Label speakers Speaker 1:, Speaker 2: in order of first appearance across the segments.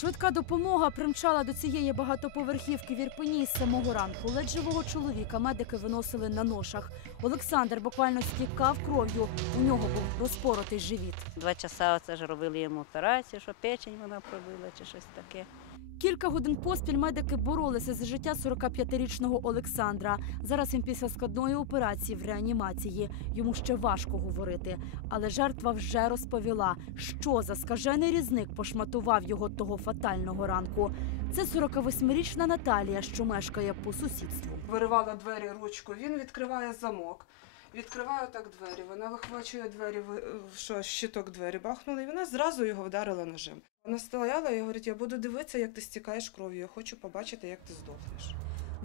Speaker 1: Швидка допомога примчала до цієї багатоповерхівки в Ірпені з самого ранку. Ледь живого чоловіка медики виносили на ношах. Олександр буквально стікав кров'ю. У нього був розпоротий живіт.
Speaker 2: Два часа оце ж робили йому операцію, що печень вона пробила чи щось таке.
Speaker 1: Кілька годин поспіль медики боролися за життя 45-річного Олександра. Зараз він після складної операції в реанімації. Йому ще важко говорити. Але жертва вже розповіла, що за скажений різник пошматував його того фатального ранку. Це 48-річна Наталія, що мешкає по сусідству.
Speaker 3: Виривала двері ручку, він відкриває замок. Відкриває так двері, вона вихвачує двері, що щиток двері бахнули, і вона зразу його вдарила ножем. Вона стояла і говорить: я буду дивитися, як ти стікаєш кров'ю, я хочу побачити, як ти здохнеш.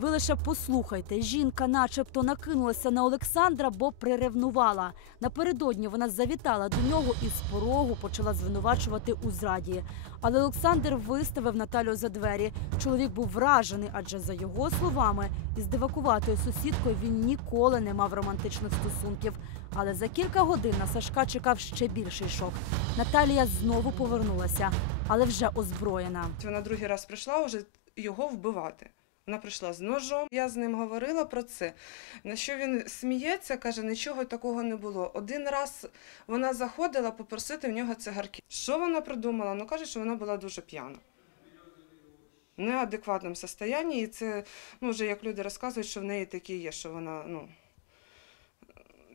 Speaker 1: Ви лише послухайте, жінка, начебто, накинулася на Олександра, бо приревнувала. Напередодні вона завітала до нього і з порогу почала звинувачувати у зраді. Але Олександр виставив Наталю за двері. Чоловік був вражений, адже за його словами, із дивакуватою сусідкою він ніколи не мав романтичних стосунків. Але за кілька годин на Сашка чекав ще більший шок. Наталія знову повернулася, але вже озброєна.
Speaker 3: Вона другий раз прийшла вже його вбивати. Вона прийшла з ножом. Я з ним говорила про це. На що він сміється, каже, нічого такого не було. Один раз вона заходила попросити в нього цигарки. Що вона придумала? Ну каже, що вона була дуже п'яна. В неадекватному стані, і це ну, вже як люди розказують, що в неї такі є, що вона, ну,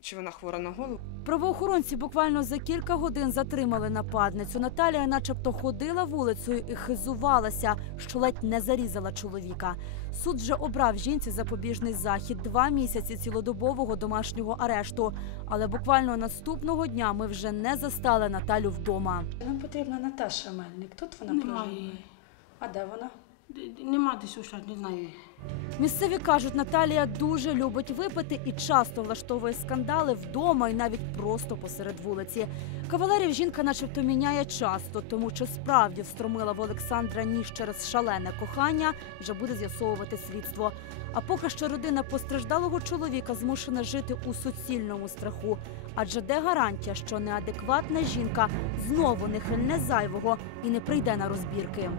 Speaker 3: чи вона хвора на голову.
Speaker 1: Правоохоронці буквально за кілька годин затримали нападницю. Наталія, начебто, ходила вулицею і хизувалася, що ледь не зарізала чоловіка. Суд вже обрав жінці запобіжний захід два місяці цілодобового домашнього арешту. Але буквально наступного дня ми вже не застали Наталю вдома.
Speaker 4: Нам потрібна Наташа Мельник. Тут вона проживає. А де вона?
Speaker 5: Нема десь ушла, не знаю.
Speaker 1: Місцеві кажуть, Наталія дуже любить випити і часто влаштовує скандали вдома і навіть просто посеред вулиці. Кавалерів жінка, начебто, міняє часто, тому чи справді встромила в Олександра ніж через шалене кохання, вже буде з'ясовувати слідство. А поки що родина постраждалого чоловіка змушена жити у суцільному страху. Адже де гарантія, що неадекватна жінка знову не хильне зайвого і не прийде на розбірки.